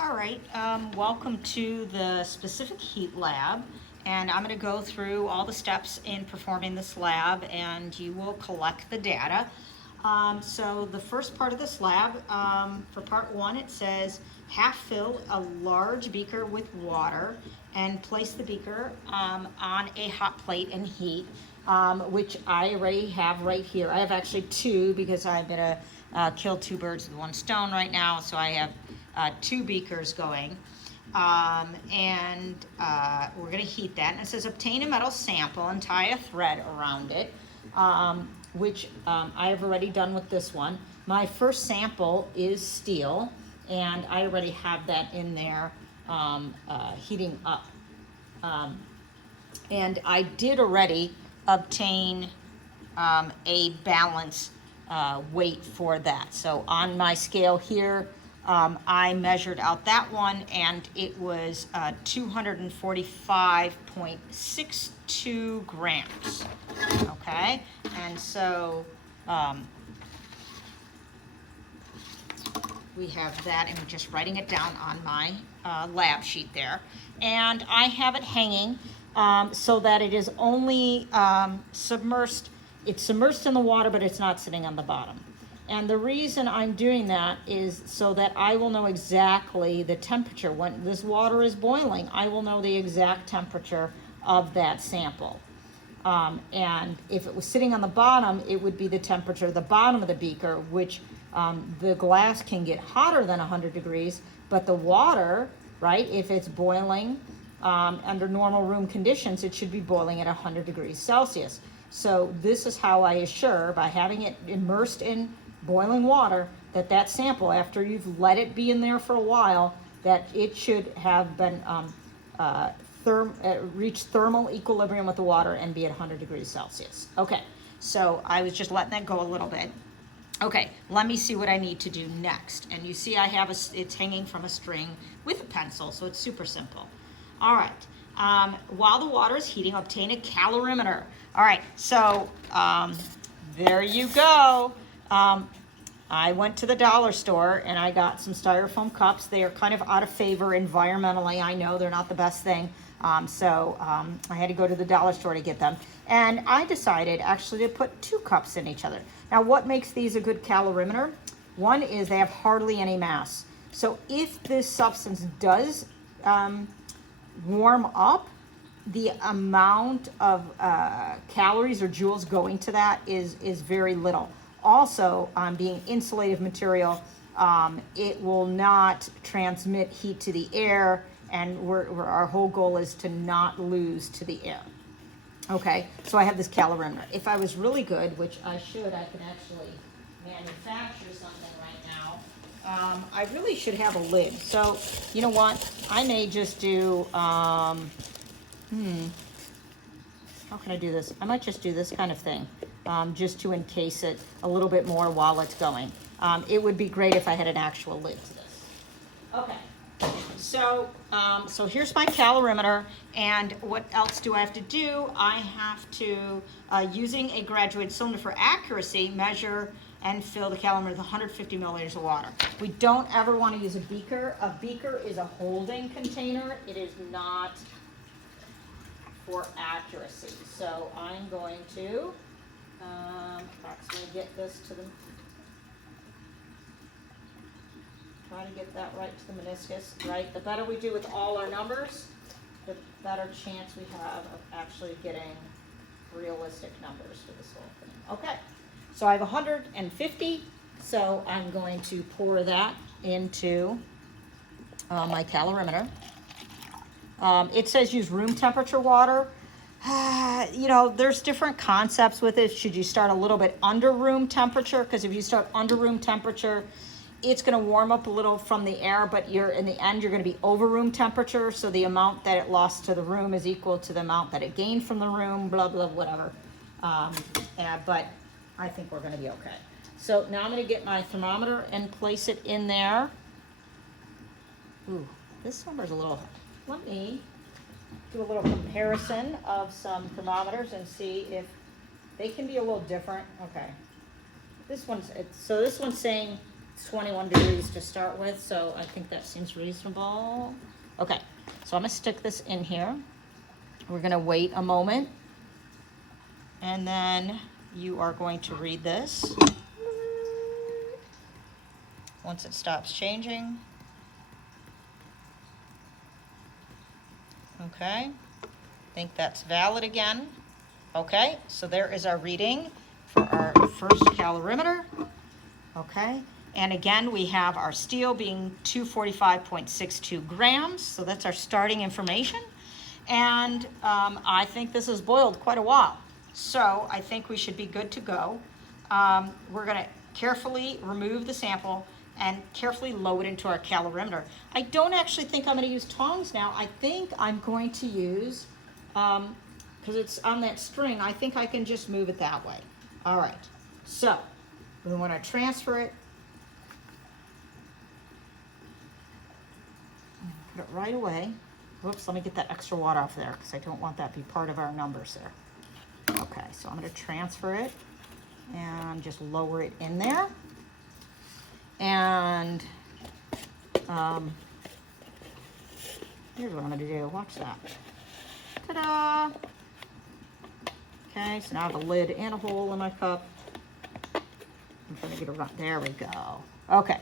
All right, welcome to the specific heat lab, and I'm going to go through all the steps in performing this lab, and you will collect the data. So the first part of this lab, for part one, it says half fill a large beaker with water and place the beaker on a hot plate and heat, which I already have right here. I have actually two because I'm going to kill two birds with one stone right now, so I have two beakers going. We're going to heat that. And it says obtain a metal sample and tie a thread around it, which I have already done with this one. My first sample is steel, and I already have that in there heating up. And I did already obtain a balance weight for that. So on my scale here, I measured out that one, and it was 245.62 grams. Okay, and so we have that, and I'm just writing it down on my lab sheet there. And I have it hanging so that it is only submersed. It's submersed in the water, but it's not sitting on the bottom. And the reason I'm doing that is so that I will know exactly the temperature. When this water is boiling, I will know the exact temperature of that sample. And if it was sitting on the bottom, it would be the temperature of the bottom of the beaker, which the glass can get hotter than 100 degrees, but the water, right, if it's boiling under normal room conditions, it should be boiling at 100 degrees Celsius. So this is how I assure, by having it immersed in boiling water, that that sample, after you've let it be in there for a while, that it should have been reached thermal equilibrium with the water and be at 100 degrees Celsius. Okay, so I was just letting that go a little bit. Okay, let me see what I need to do next. And you see I have it's hanging from a string with a pencil, so it's super simple. All right, while the water is heating, obtain a calorimeter. All right, so there you go. I went to the dollar store and I got some styrofoam cups. They are kind of out of favor environmentally. I know they're not the best thing. So I had to go to the dollar store to get them. And I decided actually to put two cups in each other. Now, what makes these a good calorimeter? One is they have hardly any mass. So if this substance does warm up, the amount of calories or joules going to that is very little. Also, being insulative material, it will not transmit heat to the air, and our whole goal is to not lose to the air. Okay, so I have this calorimeter. If I was really good, which I should, I can actually manufacture something right now. I really should have a lid. So, you know what? I may just do, how can I do this? I might just do this kind of thing, just to encase it a little bit more while it's going. It would be great if I had an actual lid to this. Okay. So here's my calorimeter, and what else do I have to do? I have to, using a graduated cylinder for accuracy, measure and fill the calorimeter with 150 milliliters of water. We don't ever want to use a beaker. A beaker is a holding container. It is not for accuracy. So I'm going to approximately get this to the, try to get that right to the meniscus, right? The better we do with all our numbers, the better chance we have of actually getting realistic numbers for this whole thing. Okay, so I have 150, so I'm going to pour that into my calorimeter. It says use room temperature water. You know, there's different concepts with it. Should you start a little bit under room temperature? Because if you start under room temperature, it's going to warm up a little from the air, but in the end, you're going to be over room temperature. So the amount that it lost to the room is equal to the amount that it gained from the room, blah, blah, whatever. But I think we're going to be okay. So now I'm going to get my thermometer and place it in there. Ooh, this number's a little, let me do a little comparison of some thermometers and see if they can be a little different. Okay. This one's saying It's 21 degrees to start with, so I think that seems reasonable. Okay, so I'm gonna stick this in here. We're gonna wait a moment, and then you are going to read this. Once it stops changing. Okay, I think that's valid again. Okay, so there is our reading for our first calorimeter. Okay, and again, we have our steel being 245.62 grams, so that's our starting information. And I think this has boiled quite a while, so I think we should be good to go. We're gonna carefully remove the sample and carefully load it into our calorimeter. I don't actually think I'm gonna use tongs now. I think I'm going to use, because it's on that string, I think I can just move it that way. All right, so we wanna transfer it. Put it right away. Whoops, let me get that extra water off there because I don't want that to be part of our numbers there. Okay, so I'm gonna transfer it and just lower it in there. And here's what I'm gonna do, watch that. Ta-da! Okay, so now I have a lid and a hole in my cup. I'm trying to get it right, there we go. Okay,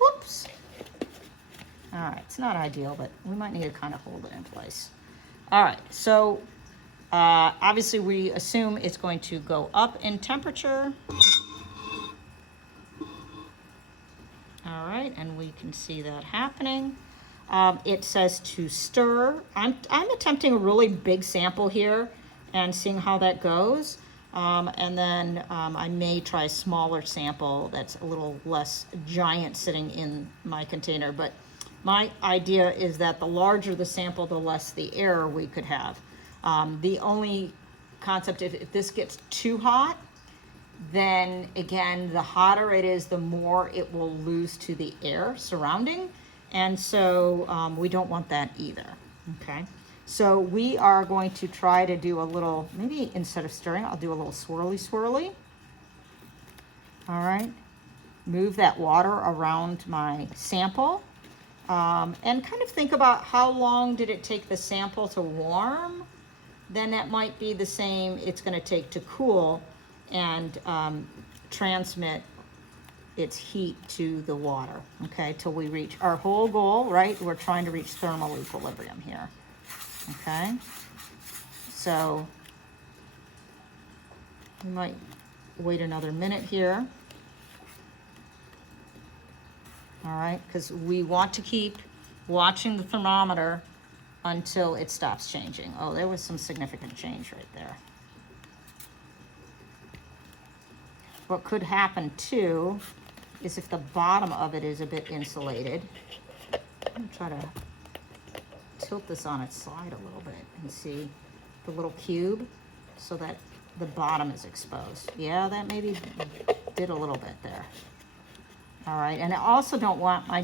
whoops. All right, it's not ideal, but we might need to kind of hold it in place. All right, so obviously we assume it's going to go up in temperature. All right, and we can see that happening. It says to stir. I'm attempting a really big sample here and seeing how that goes. And then I may try a smaller sample that's a little less giant sitting in my container. But my idea is that the larger the sample, the less the error we could have. The only concept, if this gets too hot, then again, the hotter it is, the more it will lose to the air surrounding. And so we don't want that either, okay? So we are going to try to do a little, maybe instead of stirring, I'll do a little swirly swirly. All right, move that water around my sample. And kind of think about how long did it take the sample to warm? Then that might be the same it's gonna take to cool and transmit its heat to the water, okay, till we reach our whole goal, right? We're trying to reach thermal equilibrium here, okay? So we might wait another minute here. All right, because we want to keep watching the thermometer until it stops changing. Oh, there was some significant change right there. What could happen too is if the bottom of it is a bit insulated. I'm gonna try to tilt this on its side a little bit and see the little cube so that the bottom is exposed. Yeah, that maybe did a little bit there. All right, and I also don't want my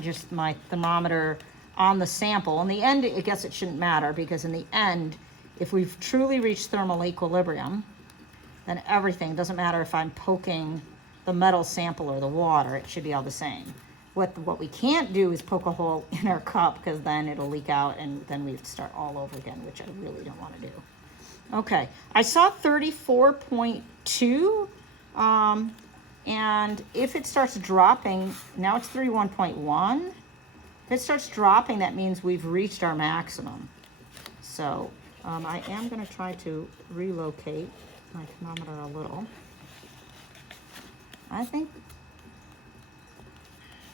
thermometer on the sample. In the end, I guess it shouldn't matter because in the end, if we've truly reached thermal equilibrium, then everything, doesn't matter if I'm poking the metal sample or the water, it should be all the same. What we can't do is poke a hole in our cup because then it'll leak out and then we have to start all over again, which I really don't want to do. Okay, I saw 34.2, and if it starts dropping, now it's 31.1. If it starts dropping, that means we've reached our maximum. So I am going to try to relocate my thermometer a little. I think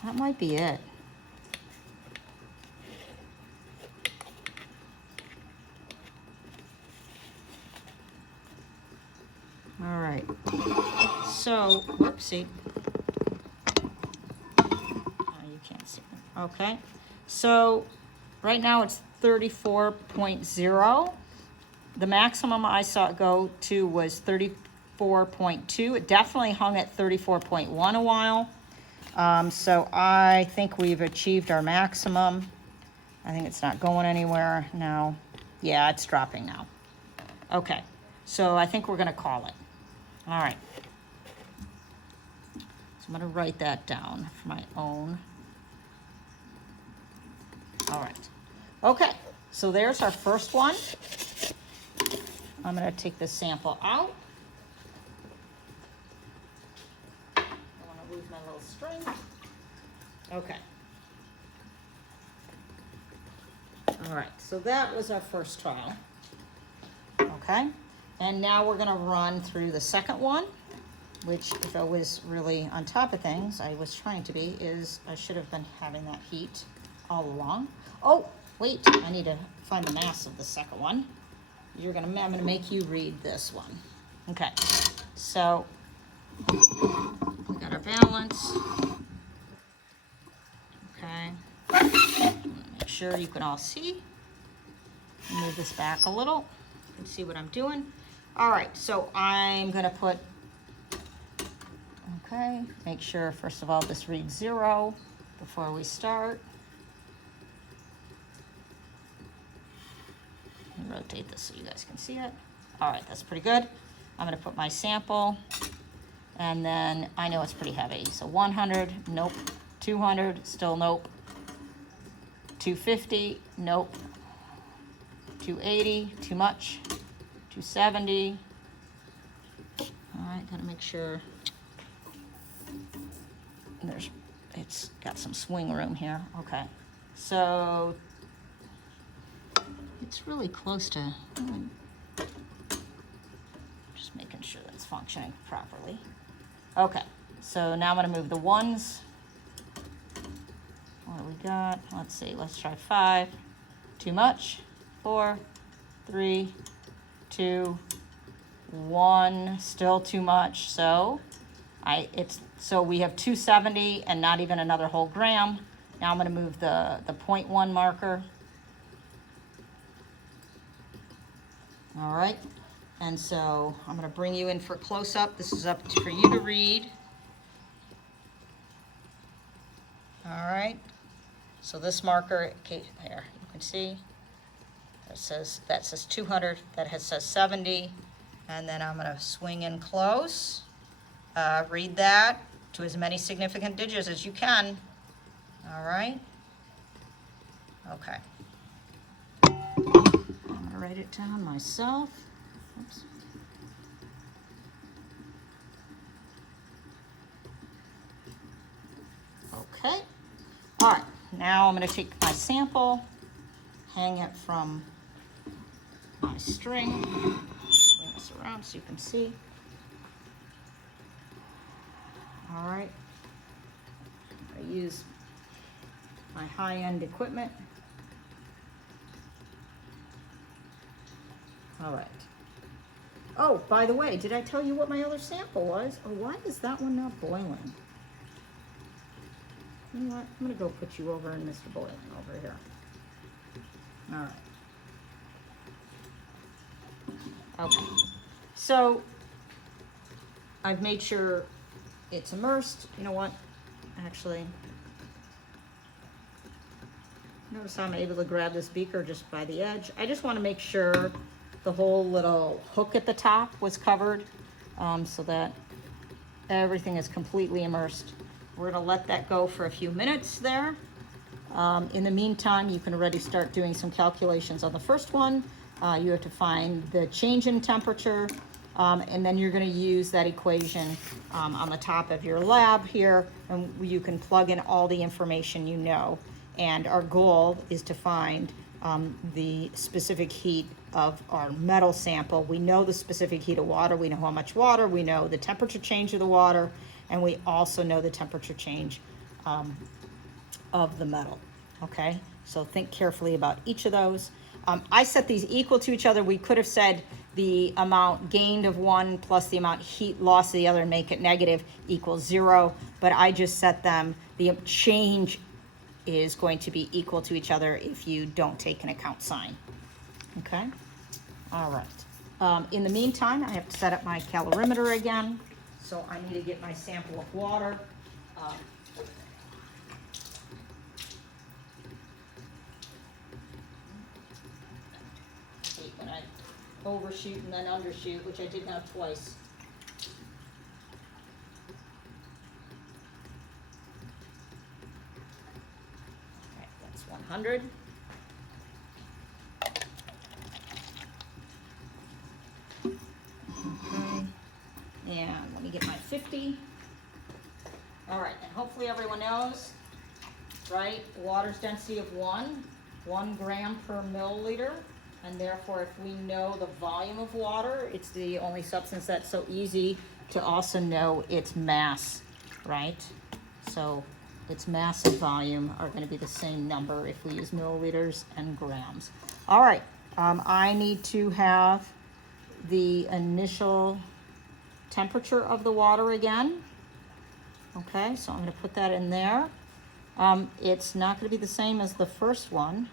that might be it. All right. So, whoopsie. You can't see it. Okay. So, right now it's 34.0. The maximum I saw it go to was 34.2. It definitely hung at 34.1 a while. So I think we've achieved our maximum. I think it's not going anywhere now. Yeah, it's dropping now. Okay, so I think we're gonna call it. All right. I'm gonna write that down for my own. All right. Okay, so there's our first one. I'm gonna take this sample out. I wanna lose my little string. Okay. All right, so that was our first trial. Okay, and now we're gonna run through the second one, which, if I was really on top of things, I was trying to be, is I should have been having that heat all along. Oh, wait, I need to find the mass of the second one. I'm gonna make you read this one. Okay, so we got our balance. Okay, make sure you can all see. Move this back a little and see what I'm doing. All right, so I'm gonna put, okay, make sure first of all this reads 0 before we start. Let me rotate this so you guys can see it. All right, that's pretty good. I'm gonna put my sample, and then I know it's pretty heavy. So 100, nope. 200, still nope. 250, nope. 280, too much. 270. All right, gotta make sure it's got some swing room here. Okay, so it's really close to, just making sure that it's functioning properly. Okay, so now I'm gonna move the ones. What do we got? Let's see, let's try 5. Too much. 4, 3, 2, 1, still too much. So so we have 270 and not even another whole gram. Now I'm going to move the 0.1 marker. All right, and so I'm going to bring you in for a close-up. This is up for you to read. All right, so this marker, okay, there you can see. That says 200, that says 70, and then I'm gonna swing in close. Read that to as many significant digits as you can. All right. Okay. I'm gonna write it down myself. Oops. Okay. All right, now I'm gonna take my sample, hang it from my string, swing this around so you can see. All right, I use my high-end equipment. All right. Oh, by the way, did I tell you what my other sample was? Oh, why is that one not boiling? You know what? I'm gonna go put you over in Mr. Boiling over here. All right. Okay, so I've made sure it's immersed. You know what? Actually, notice how I'm able to grab this beaker just by the edge. I just want to make sure the whole little hook at the top was covered, so that everything is completely immersed. We're gonna let that go for a few minutes there. In the meantime, you can already start doing some calculations on the first one. You have to find the change in temperature, and then you're going to use that equation on the top of your lab here, and you can plug in all the information you know. And our goal is to find the specific heat of our metal sample. We know the specific heat of water, we know how much water, we know the temperature change of the water, and we also know the temperature change of the metal. Okay, so think carefully about each of those. I set these equal to each other. We could have said the amount gained of one plus the amount heat loss of the other and make it negative equals 0, but I just set them, the change is going to be equal to each other if you don't take an account sign. Okay, all right. In the meantime, I have to set up my calorimeter again, so I need to get my sample of water. When I overshoot and then undershoot, which I did now twice. 100. Okay. And let me get my 50. All right, and hopefully everyone knows, right? Water's density of 1 gram per milliliter. And therefore, if we know the volume of water, it's the only substance that's so easy to also know its mass, right? So its mass and volume are going to be the same number if we use milliliters and grams. All right, I need to have the initial temperature of the water again. Okay, so I'm going to put that in there. It's not going to be the same as the first one.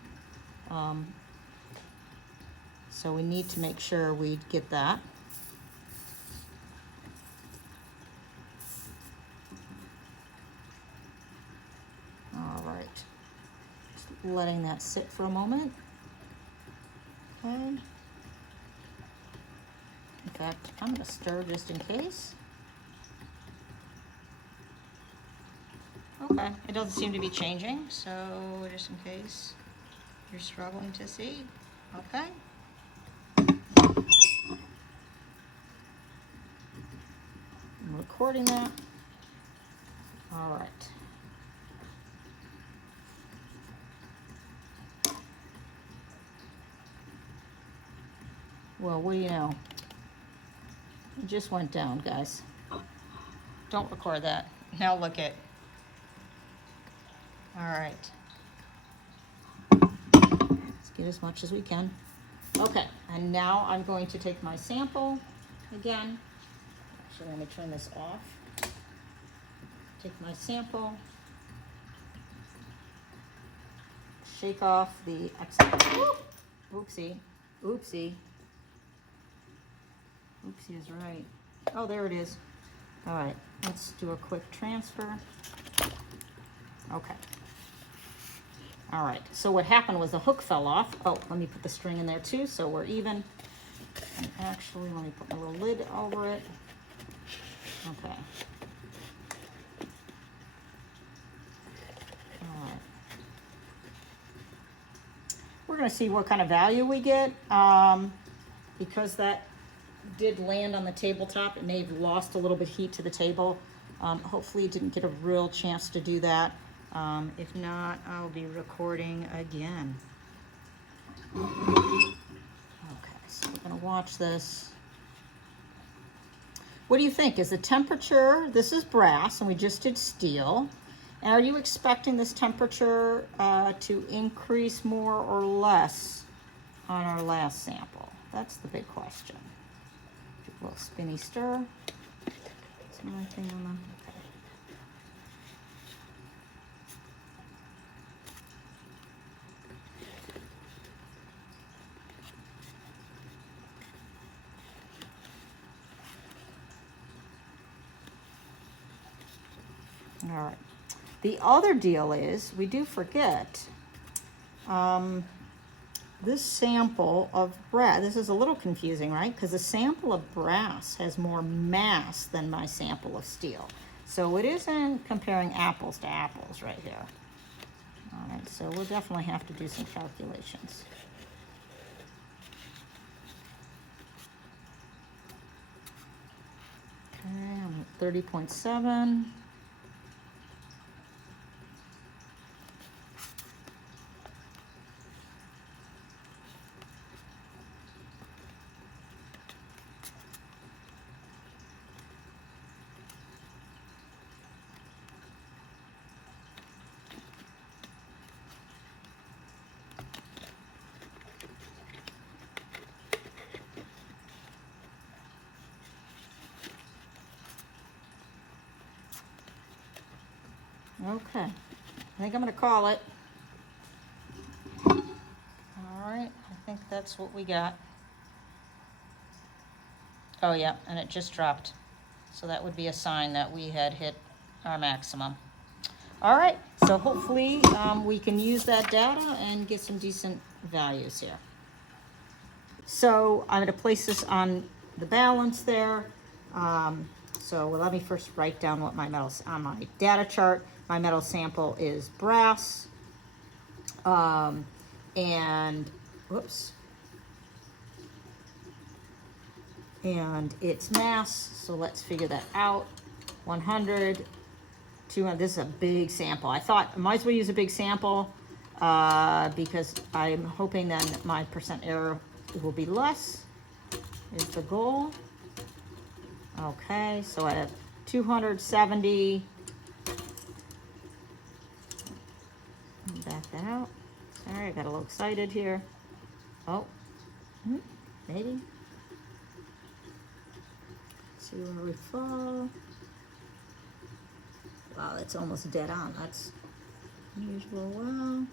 So we need to make sure we get that. All right, just letting that sit for a moment. Okay. In fact, I'm going to stir just in case. Okay, it doesn't seem to be changing, so just in case you're struggling to see. Okay. I'm recording that. All right. Well, what do you know? It just went down, guys. Don't record that. Now look it. All right. Let's get as much as we can. Okay, and now I'm going to take my sample again. Actually, let me turn this off. Take my sample. Shake off the excess. Oopsie. Oopsie. Oopsie is right. Oh, there it is. All right, let's do a quick transfer. Okay. All right, so what happened was the hook fell off. Oh, let me put the string in there too, so we're even. And actually, let me put my little lid over it. Okay. All right. We're gonna see what kind of value we get. Because that did land on the tabletop, it may have lost a little bit of heat to the table. Hopefully it didn't get a real chance to do that. If not, I'll be recording again. Okay, so we're gonna watch this. What do you think? Is the temperature, this is brass and we just did steel. And are you expecting this temperature to increase more or less on our last sample? That's the big question. A little spinny stir. Is my thing on the, All right. The other deal is, we do forget, this sample of brass, this is a little confusing, right? Because the sample of brass has more mass than my sample of steel. So it isn't comparing apples to apples right here. All right, so we'll definitely have to do some calculations. Okay, I'm at 30.7. Okay, I think I'm gonna call it. All right, I think that's what we got. Oh yeah, and it just dropped. So that would be a sign that we had hit our maximum. All right, so hopefully we can use that data and get some decent values here. So I'm gonna place this on the balance there. So let me first write down what my metals on my data chart. My metal sample is brass. And, whoops. And its mass, so let's figure that out. 100, 200, this is a big sample. I thought I might as well use a big sample because I'm hoping then my percent error will be less, is the goal. Okay, so I have 270. Back that out. Sorry, I got a little excited here. Oh, maybe. Let's see where we fall. Wow, that's almost dead on. That's unusual. Well,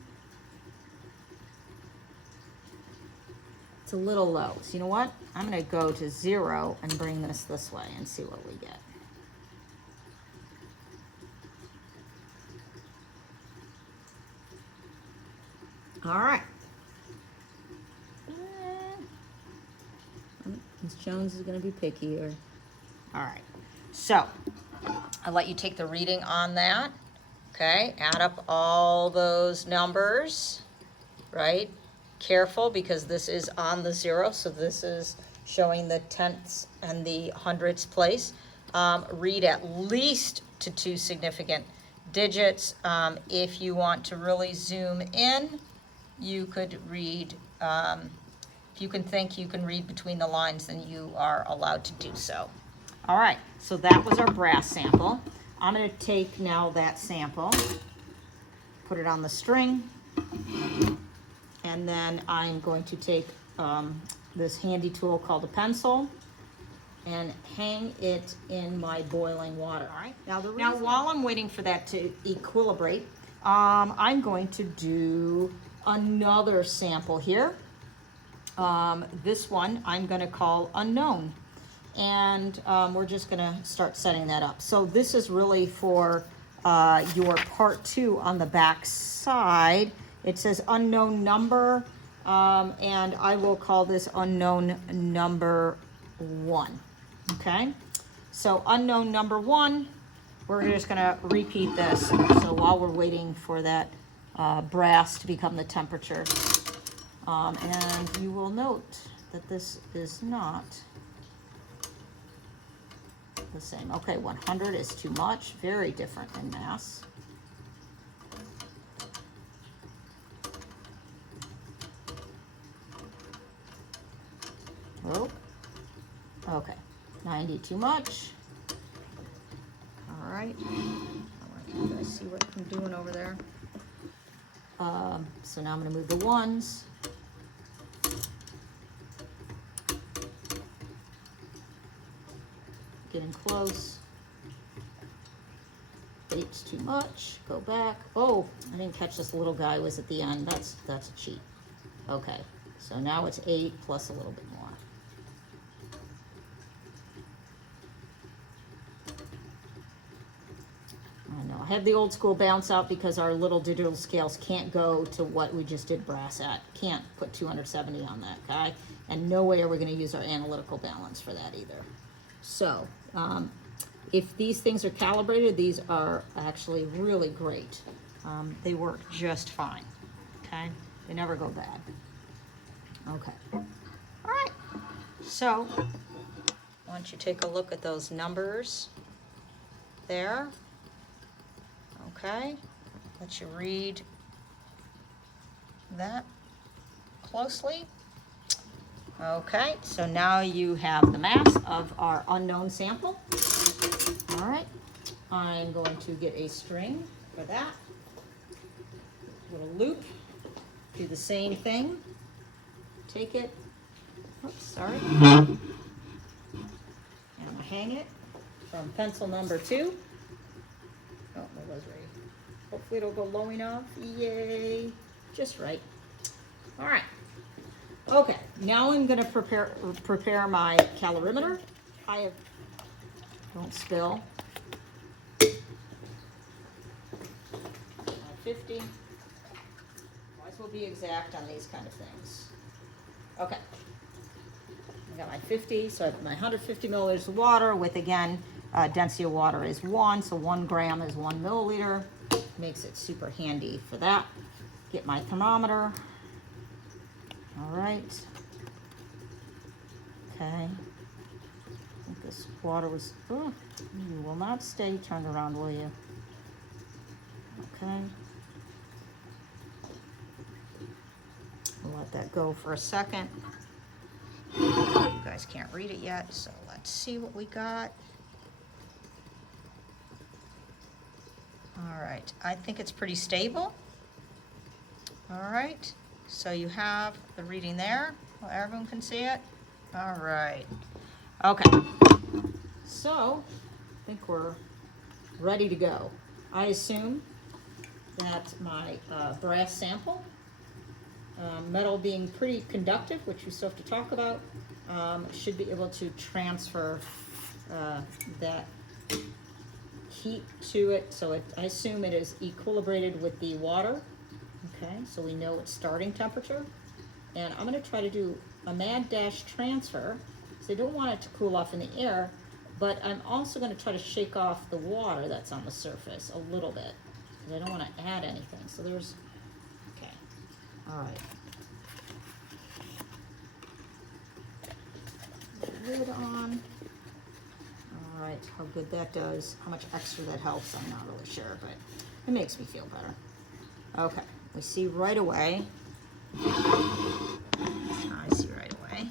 it's a little low. So you know what? I'm going to go to 0 and bring this way and see what we get. All right. Ms. Jones is going to be picky here. All right. So I'll let you take the reading on that. Okay. Add up all those numbers, right? Careful because this is on the 0. So this is showing the tenths and the hundredths place. Read at least to 2 significant digits. If you want to really zoom in, you could read, if you can think you can read between the lines, then you are allowed to do so. All right, so that was our brass sample. I'm going to take now that sample, put it on the string, and then I'm going to take this handy tool called a pencil and hang it in my boiling water. All right, now while I'm waiting for that to equilibrate, I'm going to do another sample here. This one I'm going to call unknown, and we're just going to start setting that up. So this is really for your part 2 on the back side. It says unknown number, and I will call this unknown number 1. Okay, so unknown number 1, we're just going to repeat this. So while we're waiting for that brass to become the temperature. And you will note that this is not the same. Okay, 100 is too much, very different in mass. Oh, okay, 90 too much. All right, you guys see what I'm doing over there? So now I'm going to move the 1s. Getting close. 8's too much. Go back. Oh, I didn't catch this little guy was at the end. That's a cheat. Okay, so now it's 8 plus a little bit more. I know. I have the old school bounce out because our little digital scales can't go to what we just did brass at. Can't put 270 on that guy. And no way are we going to use our analytical balance for that either. So, if these things are calibrated, these are actually really great. They work just fine, okay? They never go bad. Okay. All right. So, why don't you take a look at those numbers there? Okay. Let you read that closely. Okay, so now you have the mass of our unknown sample. All right, I'm going to get a string for that. Little loop, do the same thing. Take it, oops, sorry. And I hang it from pencil number 2. Oh, that was right. Hopefully it'll go low enough. Yay, just right. All right. Okay, now I'm going to prepare my calorimeter. I have, don't spill. 50. Might as well be exact on these kind of things. Okay, I got my 50, so I have my 150 milliliters of water with, again, density of water is 1, so 1 gram is 1 milliliter. Makes it super handy for that. get my thermometer. All right. Okay. I think this water was, oh, you will not stay turned around, will you? Okay. We'll let that go for a second. You guys can't read it yet, so let's see what we got. All right, I think it's pretty stable. All right, so you have the reading there. Well, everyone can see it. All right. Okay. So, I think we're ready to go. I assume that my brass sample, metal being pretty conductive, which we still have to talk about, should be able to transfer that heat to it. So I assume it is equilibrated with the water. Okay, so we know its starting temperature. And I'm going to try to do a mad dash transfer. So I don't want it to cool off in the air, but I'm also going to try to shake off the water that's on the surface a little bit, because I don't want to add anything. So there's, okay, all right. Lid on. All right, how good that does, how much extra that helps, I'm not really sure, but it makes me feel better. Okay, we see right away. I see right away.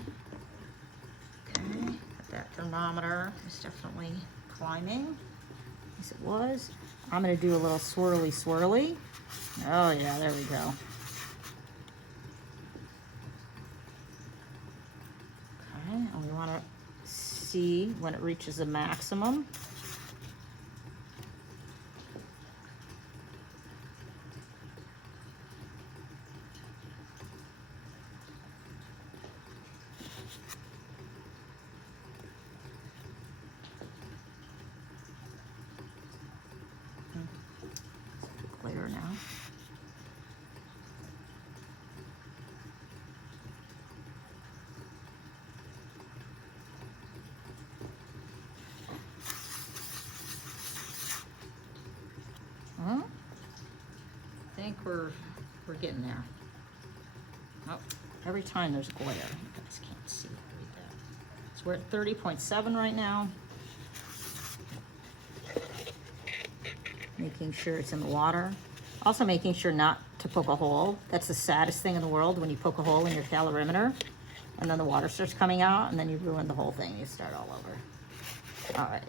Okay, that thermometer is definitely climbing. Yes, it was. I'm gonna do a little swirly swirly. Oh yeah, there we go. Okay, and we wanna see when it reaches a maximum. Clear now. I think we're getting there. Oh, every time there's glare. You guys can't see. Read that. So we're at 30.7 right now. Making sure it's in the water. Also making sure not to poke a hole. That's the saddest thing in the world, when you poke a hole in your calorimeter and then the water starts coming out and then you ruin the whole thing. You start all over. All right.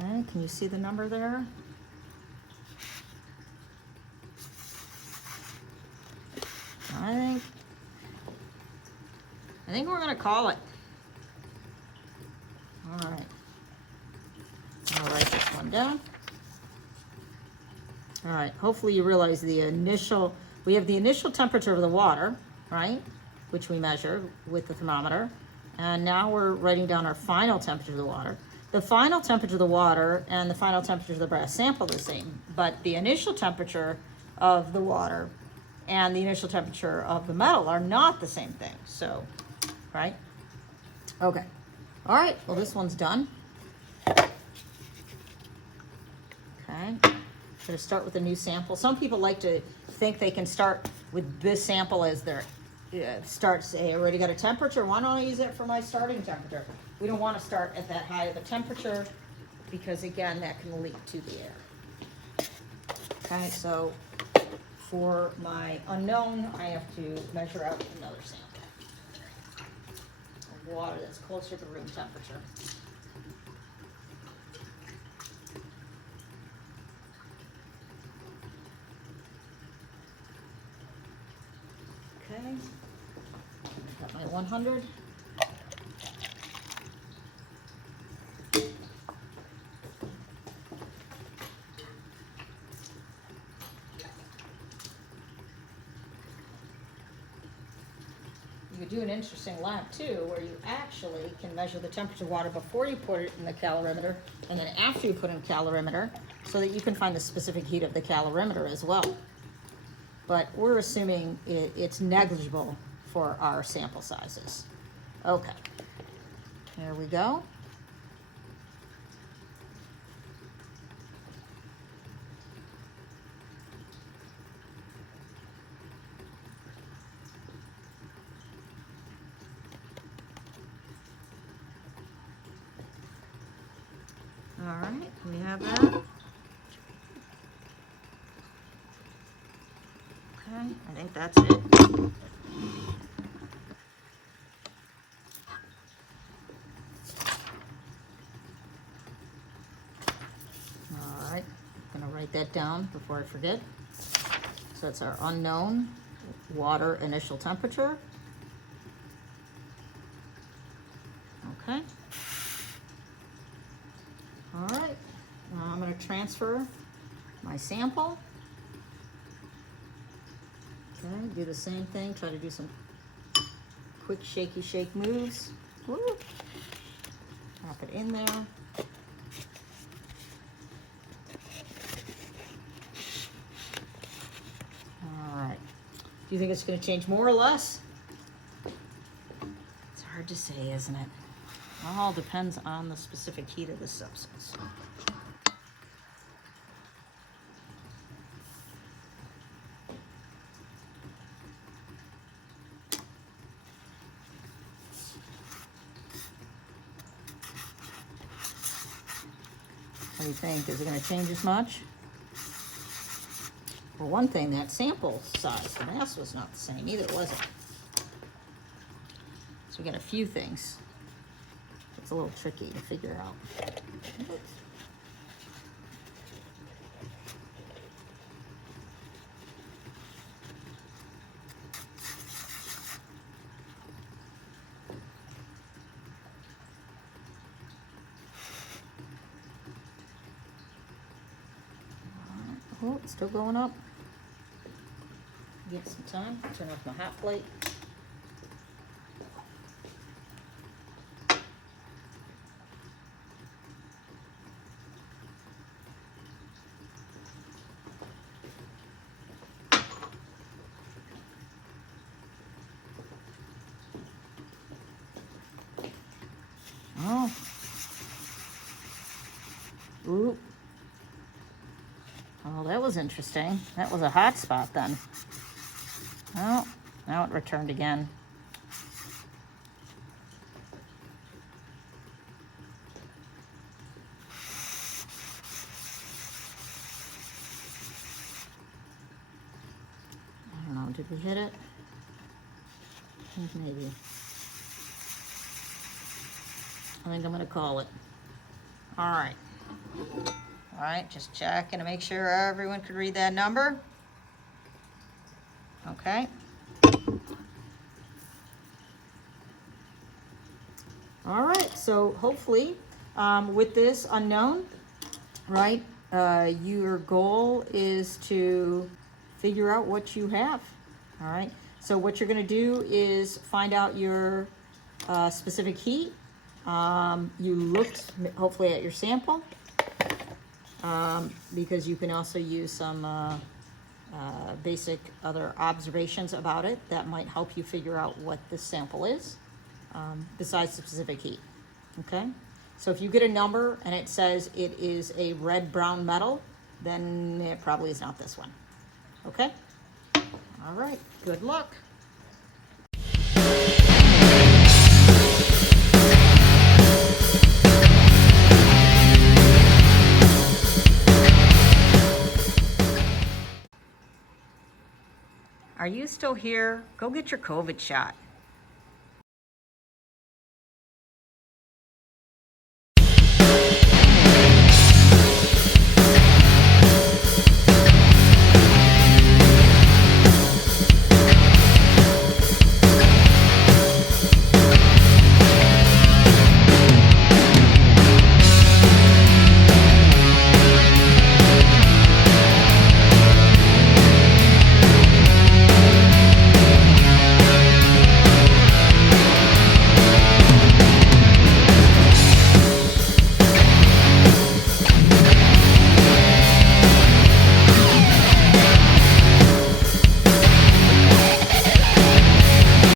Okay, can you see the number there? I think we're gonna call it. All right. I'll write this one down. All right, hopefully you realize we have the initial temperature of the water, right? Which we measure with the thermometer. And now we're writing down our final temperature of the water. The final temperature of the water and the final temperature of the brass sample are the same, but the initial temperature of the water and the initial temperature of the metal are not the same thing, so, right? Okay, all right, well, this one's done. Okay, gonna start with a new sample. Some people like to think they can start with this sample as their start. Say, I already got a temperature, why don't I use it for my starting temperature? We don't want to start at that high of a temperature, because again, that can leak to the air. Okay, so for my unknown, I have to measure out another sample of water that's closer to room temperature. Okay, got my 100. You could do an interesting lab too, where you actually can measure the temperature of water before you put it in the calorimeter, and then after you put it in the calorimeter, so that you can find the specific heat of the calorimeter as well. But we're assuming it's negligible for our sample sizes. Okay, there we go. All right, can we have that? Okay, I think that's it. All right, I'm gonna write that down before I forget. So that's our unknown water initial temperature. Okay. All right, now I'm gonna transfer my sample. Okay, do the same thing, try to do some quick shaky shake moves. Woo. Drop it in there. All right. Do you think it's going to change more or less? It's hard to say, isn't it? It all depends on the specific heat of the substance. What do you think? Is it going to change as much? For one thing, that sample size, the mass was not the same either, was it? So we got a few things. It's a little tricky to figure out. Oh, it's still going up. Get some time. Turn off my hot plate. Oh. Ooh. Oh, that was interesting. That was a hot spot then. Oh, now it returned again. I don't know, did we hit it? I think maybe. I think I'm gonna call it. All right. All right, just checking to make sure everyone could read that number. Okay. All right, so hopefully with this unknown, right, your goal is to figure out what you have. All right, so what you're gonna do is find out your specific heat. You looked hopefully at your sample. Because you can also use some basic other observations about it that might help you figure out what this sample is, besides the specific heat, okay? So if you get a number and it says it is a red-brown metal, then it probably is not this one, okay? All right, good luck. Are you still here? Go get your COVID shot.